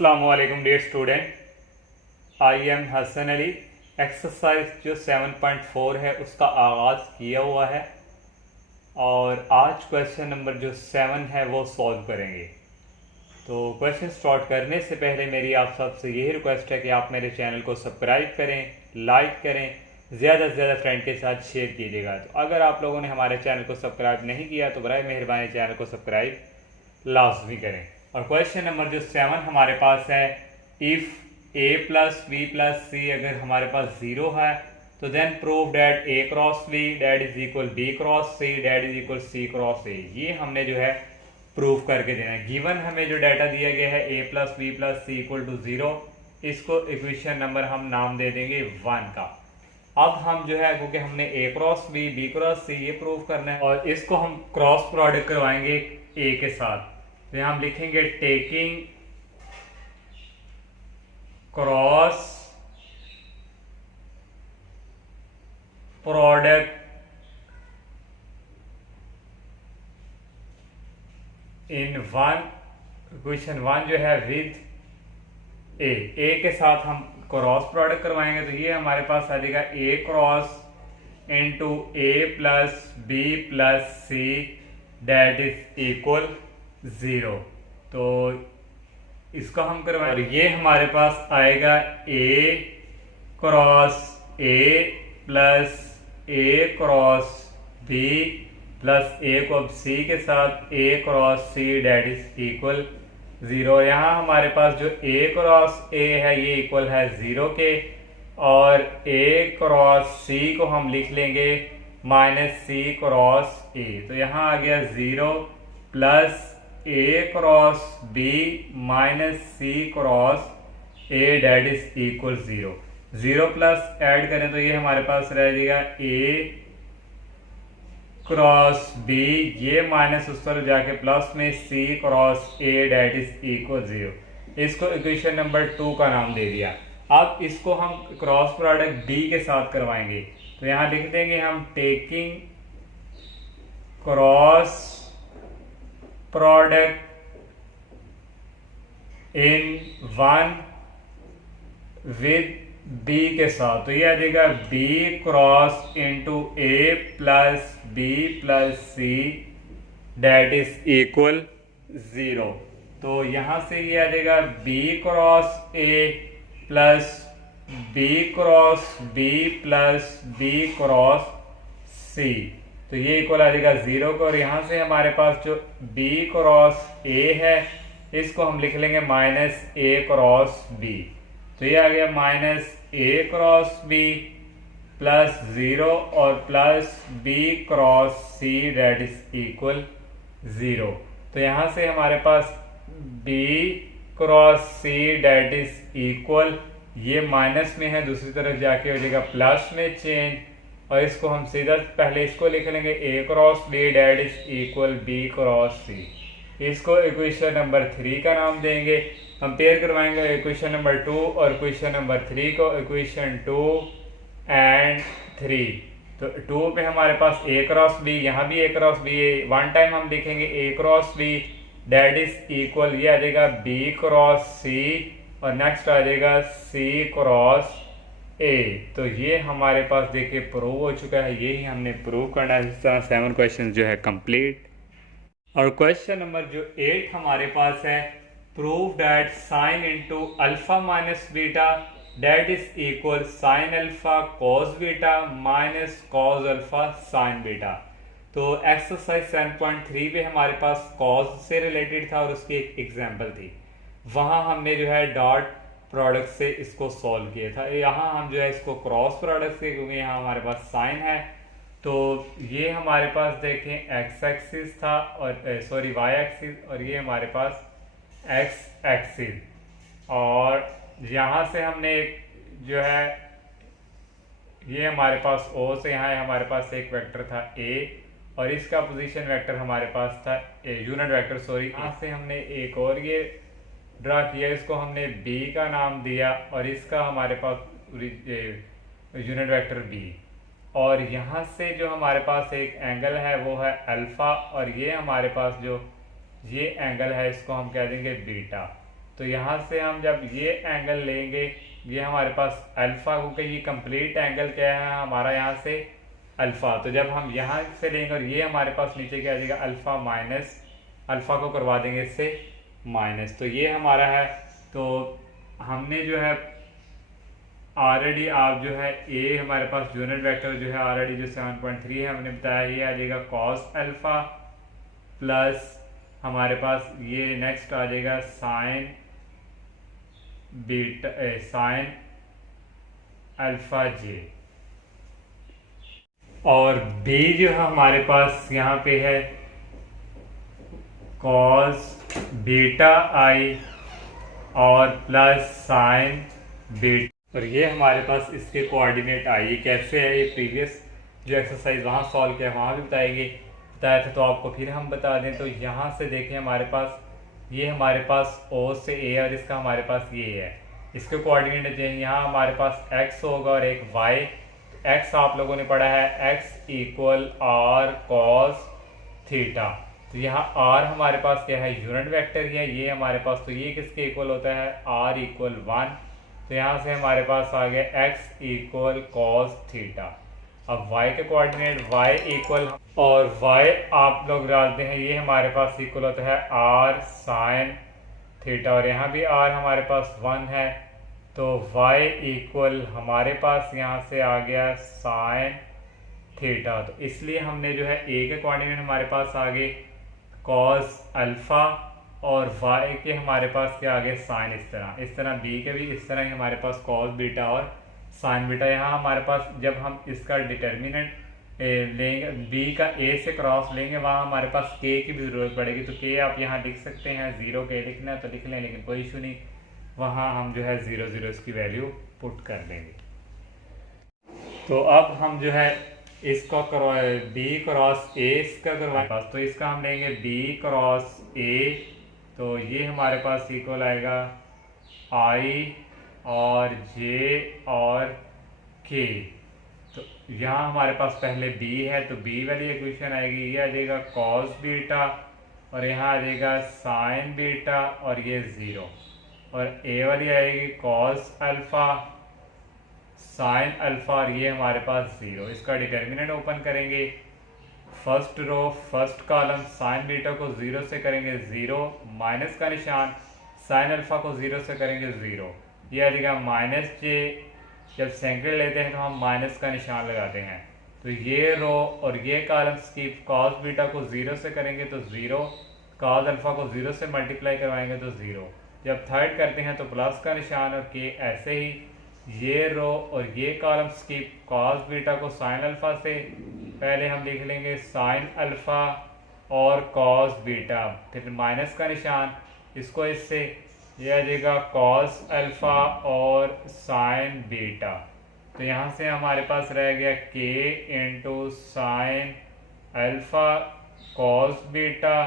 अस्सलाम वालेकुम dear student, I am Hasan Ali. Exercise जो 7.4 है उसका आगाज़ किया हुआ है और आज क्वेश्चन नंबर जो 7 है वो सॉल्व करेंगे। तो क्वेश्चन स्टार्ट करने से पहले मेरी आप सबसे यही रिक्वेस्ट है कि आप मेरे चैनल को सब्सक्राइब करें, लाइक करें, ज़्यादा से ज़्यादा फ्रेंड के साथ शेयर कीजिएगा। तो अगर आप लोगों ने हमारे चैनल को सब्सक्राइब नहीं किया तो बराए मेहरबानी चैनल को सब्सक्राइब लाजमी करें। और क्वेश्चन नंबर जो 7 हमारे पास है, if a plus B plus C अगर हमारे पास 0 है तो then prove that a cross b that is equal b cross c that is equal c cross a। ये हमने जो है प्रूव करके देना है। गिवन हमें जो डाटा दिया गया है a plus B plus C equal to 0, इसको इक्वेशन नंबर हम नाम दे देंगे 1 का। अब हम जो है क्योंकि हमने a cross b cross c ये प्रूव करना है और इसको हम क्रॉस प्रोडक्ट करवाएंगे a के साथ। तो यहाँ हम लिखेंगे taking cross product in question 1 जो है विद ए के साथ हम क्रॉस प्रोडक्ट करवाएंगे। तो ये हमारे पास आ जाएगा a cross into a plus B plus C that is equal 0। तो इसको हम करवाएं और ये हमारे पास आएगा a cross a plus a cross b plus a को अब c के साथ a cross c that is equal 0। यहाँ हमारे पास जो a क्रॉस a है ये इक्वल है 0 के और a क्रॉस c को हम लिख लेंगे माइनस c क्रॉस a। तो यहाँ आ गया 0 plus a cross b minus c cross a that is equal 0। 0 plus add करें तो ये हमारे पास रह जाएगा a क्रॉस b, ये माइनस उस पर जाके प्लस में c cross a that is equal 0। इसको इक्वेशन नंबर 2 का नाम दे दिया। अब इसको हम क्रॉस प्रोडक्ट b के साथ करवाएंगे। तो यहाँ लिख देंगे हम taking cross product in 1 with b के साथ। तो ये आ जाएगा b cross into a plus b plus c that is equal 0। तो यहां से ये आ जाएगा b cross a plus b cross b plus b cross c। तो ये इक्वल आ जाएगा 0 को और यहाँ से हमारे पास जो b क्रॉस a है इसको हम लिख लेंगे माइनस a क्रॉस b। तो ये आ गया minus a cross b plus 0 और plus b cross c that is equal 0। तो यहाँ से हमारे पास b cross c that is equal, ये माइनस में है दूसरी तरफ जाके हो जाएगा प्लस में चेंज और इसको हम सीधा पहले इसको लिख लेंगे a cross b that is equal b cross c। इसको इक्वेशन नंबर 3 का नाम देंगे। हम पेयर करवाएंगे इक्वेशन नंबर 2 और इक्वेशन नंबर 3 को, इक्वेशन 2 एंड 3। तो 2 पे हमारे पास a क्रॉस b, यहाँ भी a क्रॉस b है, वन टाइम हम लिखेंगे a cross b that is equal, ये आ जाएगा b क्रॉस c और नेक्स्ट आ जाएगा c क्रॉस a। तो ये हमारे पास देखिए प्रूव हो चुका है, यही हमने प्रूव करना है। इस तरह 7 क्वेश्चन जो है कंप्लीट। और क्वेश्चन नंबर जो 8 हमारे पास है, prove that sine into alpha minus beta that is equal sine alpha cos beta minus cos alpha sign beta. तो एक्सरसाइज 7.3 पे हमारे पास कॉस से रिलेटेड था और उसकी एक एग्जांपल थी, वहां हमने जो है डॉट प्रोडक्ट से इसको सॉल्व किया था। यहाँ हम जो है इसको क्रॉस प्रोडक्ट से, क्योंकि यहाँ हमारे पास साइन है तो ये हमारे पास देखें एक्स एक्सिस था और सॉरी वाई एक्सिस और ये हमारे पास एक्स एक्सिस और यहाँ से हमने एक जो है ये हमारे पास O से यहाँ हमारे पास एक वेक्टर था A और इसका पोजीशन वेक्टर हमारे पास था यूनिट वेक्टर सॉरी। यहाँ से हमने एक और ये ड्रा किया, इसको हमने B का नाम दिया और इसका हमारे पास यूनिट वेक्टर B। और यहाँ से जो हमारे पास एक एंगल है वो है अल्फा और ये हमारे पास जो ये एंगल है इसको हम कह देंगे बीटा। तो यहाँ से हम जब ये एंगल लेंगे, ये हमारे पास अल्फ़ा, क्योंकि ये कंप्लीट एंगल क्या है हमारा यहाँ से अल्फ़ा, तो जब हम यहाँ से लेंगे और ये हमारे पास नीचे क्या आ जाएगा अल्फ़ा माइनस, अल्फ़ा को करवा देंगे इससे माइनस, तो ये हमारा है। तो हमने जो है ऑलरेडी आप जो है ए हमारे पास यूनिट वेक्टर जो है ऑलरेडी जो 7.3 है हमने बताया, ये आ जाएगा कॉस अल्फ़ा प्लस हमारे पास ये नेक्स्ट आ जाएगा साइन बीटा साइन अल्फ़ा जे, और बी जो है हमारे पास यहाँ पे है कॉस बीटा आई और प्लस साइन बीटा, और ये हमारे पास इसके कोऑर्डिनेट आई। कैसे है ये प्रीवियस जो एक्सरसाइज वहाँ सॉल्व किया वहाँ भी बताया था, तो आपको फिर हम बता दें। तो यहाँ से देखें हमारे पास ये हमारे पास ओ से ए और इसका हमारे पास ये है, इसके कोऑर्डिनेट जो है यहाँ हमारे पास एक्स होगा और एक वाई। एक्स आप लोगों ने पढ़ा है X equal R cos theta, तो यहाँ आर हमारे पास क्या है यूनिट वेक्टर ही है, ये हमारे पास, तो ये किसके इक्वल होता है आर इक्वल 1, तो यहाँ से हमारे पास आ गया एक्स इक्वल कॉस थीटा। अब y के कोऑर्डिनेट y इक्वल, और y आप लोग डालते हैं ये हमारे पास इक्वल होता है r साइन थीटा, और यहाँ भी r हमारे पास 1 है, तो y इक्वल हमारे पास यहाँ से आ गया साइन थीटा। तो इसलिए हमने जो है a के कोऑर्डिनेट हमारे पास आ गए कॉस अल्फ़ा और y के हमारे पास क्या आ गए साइन, इस तरह b के भी इस तरह ही हमारे पास कॉस बीटा और साइन बीटा। यहाँ हमारे पास जब हम इसका डिटर्मिनेंट लेंगे b का a से क्रॉस लेंगे, वहाँ हमारे पास k की भी ज़रूरत पड़ेगी, तो k आप यहाँ लिख सकते हैं, 0 k लिखना है तो लिख लें, लेकिन कोई इशू नहीं, वहाँ हम जो है 0 0 इसकी वैल्यू पुट कर देंगे। तो अब हम जो है इसका b क्रॉस a इसका करवाए पास, तो इसका हम लेंगे b क्रॉस a, तो ये हमारे पास इक्वल आएगा i और j और k। तो यहाँ हमारे पास पहले b है, तो b वाली इक्वेशन आएगी, ये आ जाएगा कॉस बीटा और यहाँ आ जाएगा साइन बीटा और ये 0, और a वाली आएगी कॉस अल्फ़ा साइन अल्फ़ा और ये हमारे पास 0। इसका डिटर्मिनेंट ओपन करेंगे, first row first column sine beta को 0 से करेंगे 0, माइनस का निशान, साइन अल्फ़ा को 0 से करेंगे 0, ये आ जाएगा माइनस जे। जब सेंकेंड लेते हैं तो हम माइनस का निशान लगाते हैं, तो ये रो और ये कॉलम्स की कॉस बीटा को 0 से करेंगे तो 0, कॉस अल्फ़ा को 0 से मल्टीप्लाई करवाएंगे तो 0, जब थर्ड करते हैं तो प्लस का निशान और के। ऐसे ही ये रो और ये कॉलम्स की कॉस बीटा को साइन अल्फ़ा से पहले हम लिख लेंगे साइन अल्फ़ा और कॉस बीटा, फिर माइनस का निशान, इसको इससे ये आ जाएगा कॉस अल्फ़ा और साइन बीटा। तो यहाँ से हमारे पास रह गया k into sine alpha cos beta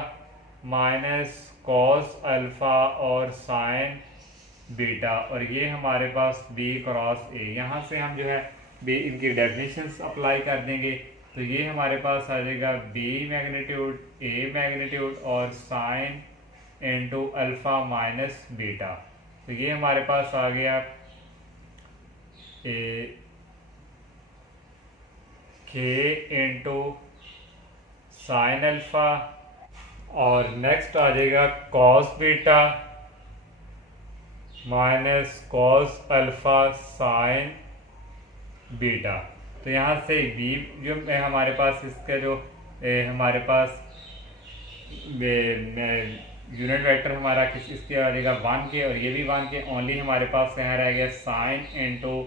minus cos alpha और साइन बीटा, और ये हमारे पास b क्रॉस a। यहाँ से हम जो है b इनकी डेफिनेशंस अप्लाई कर देंगे, तो ये हमारे पास आ जाएगा b मैग्नीट्यूड a मैग्नीट्यूड और sine into alpha minus beta, तो ये हमारे पास आ गया k इंटू साइन अल्फ़ा, और नेक्स्ट आ जाएगा cos beta minus cos alpha sine beta. तो यहाँ से b जो है हमारे पास इसका जो हमारे पास यूनिट वेक्टर हमारा किस इसके आ जाएगा 1 के, और ये भी 1 के, ओनली हमारे पास यहाँ रह गया sine into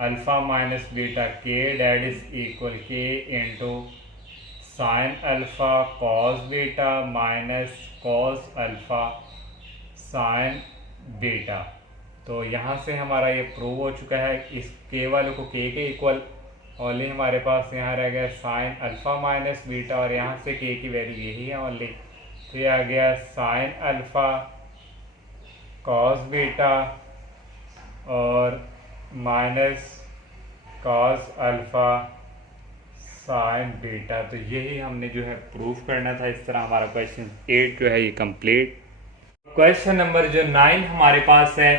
alpha minus beta के, डैट इज इक्वल के into sine alpha cos beta minus cos alpha sine beta. तो यहाँ से हमारा ये प्रूव हो चुका है, इस के वाले को के इक्वल ओनली हमारे पास यहाँ रह गया साइन अल्फ़ा माइनस बीटा, और यहाँ से के की वैल्यू यही है ओनली, तो ये आ गया साइन अल्फ़ा कॉस बीटा और minus cos alpha sine beta. तो यही हमने जो है प्रूफ करना था। इस तरह हमारा क्वेश्चन 8 जो है ये कंप्लीट क्वेश्चन नंबर जो 9 हमारे पास है,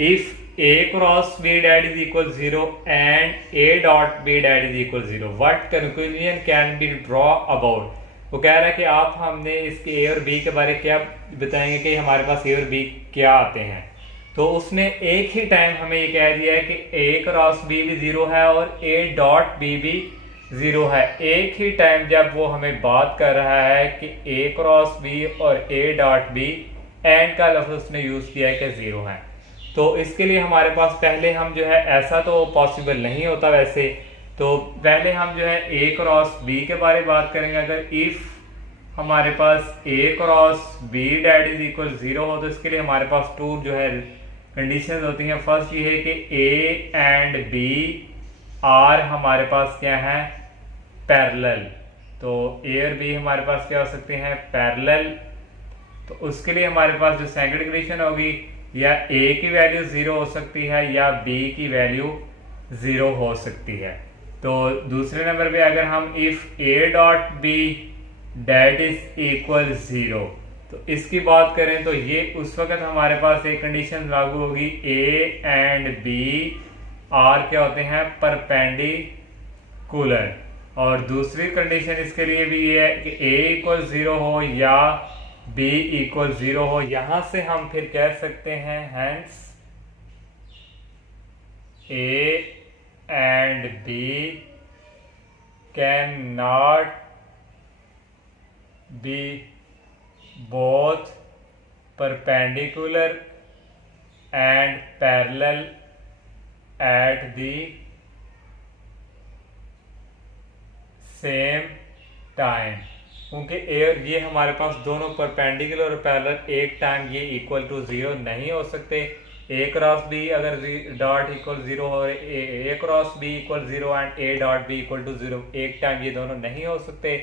if A cross B that is equal 0 and A dot B that is equal 0 what conclusion can be draw about. वो कह रहा है कि आप हमने इसके ए और बी के बारे क्या बताएंगे कि हमारे पास ए और बी क्या आते हैं। तो उसने एक ही टाइम हमें ये कह दिया है कि ए क्रॉस बी भी 0 है और ए डॉट बी भी 0 है। एक ही टाइम जब वो हमें बात कर रहा है कि ए क्रॉस बी और ए डॉट बी एंड का लफ्ज उसने यूज किया है कि 0 है। तो इसके लिए हमारे पास पहले हम जो है, ऐसा तो पॉसिबल नहीं होता वैसे, तो पहले हम जो है ए क्रॉस बी के बारे में बात करेंगे। अगर इफ हमारे पास A cross B that is equal 0 हो तो इसके लिए हमारे पास टू जो है कंडीशन होती हैं। फर्स्ट ये है कि ए एंड बी आर हमारे पास क्या है, पैरेलल। तो ए और बी हमारे पास क्या हो सकते हैं, पैरेलल। तो उसके लिए हमारे पास जो सेकंड कंडीशन होगी, या ए की वैल्यू 0 हो सकती है या बी की वैल्यू 0 हो सकती है। तो दूसरे नंबर पे अगर हम if A dot B that is equal 0 तो इसकी बात करें तो ये उस वक्त हमारे पास एक कंडीशन लागू होगी, ए एंड बी आर क्या होते हैं, परपेंडिकुलर। और दूसरी कंडीशन इसके लिए भी ये है कि ए इक्वल 0 हो या बी इक्वल 0 हो। यहां से हम फिर कह सकते हैं hence A and B can not be both perpendicular and parallel at the same time, क्योंकि ये हमारे पास दोनों परपेंडिकुलर और पैरेलल एक टाइम ये इक्वल टू 0 नहीं हो सकते। ए क्रॉस बी अगर डॉट इक्वल 0 हो, A cross B equal 0 and A dot B equal to 0 एक टाइम ये दोनों नहीं हो सकते।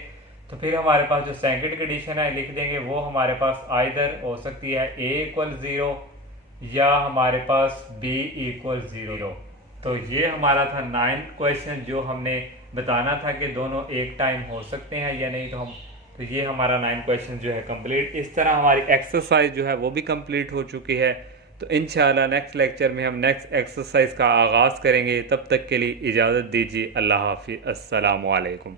तो फिर हमारे पास जो सेकंड कंडीशन है लिख देंगे, वो हमारे पास आइदर हो सकती है ए इक्वल 0 या हमारे पास बी इक्वल 0। तो ये हमारा था 9 क्वेश्चन जो हमने बताना था कि दोनों एक टाइम हो सकते हैं या नहीं। तो ये हमारा 9 क्वेश्चन जो है कंप्लीट। इस तरह हमारी एक्सरसाइज जो है वो भी कंप्लीट हो चुकी है। तो इंशाल्लाह नेक्स्ट लेक्चर में हम नेक्स्ट एक्सरसाइज का आगाज़ करेंगे। तब तक के लिए इजाज़त दीजिए। अल्लाह हाफिज़। अस्सलामु अलैकुम।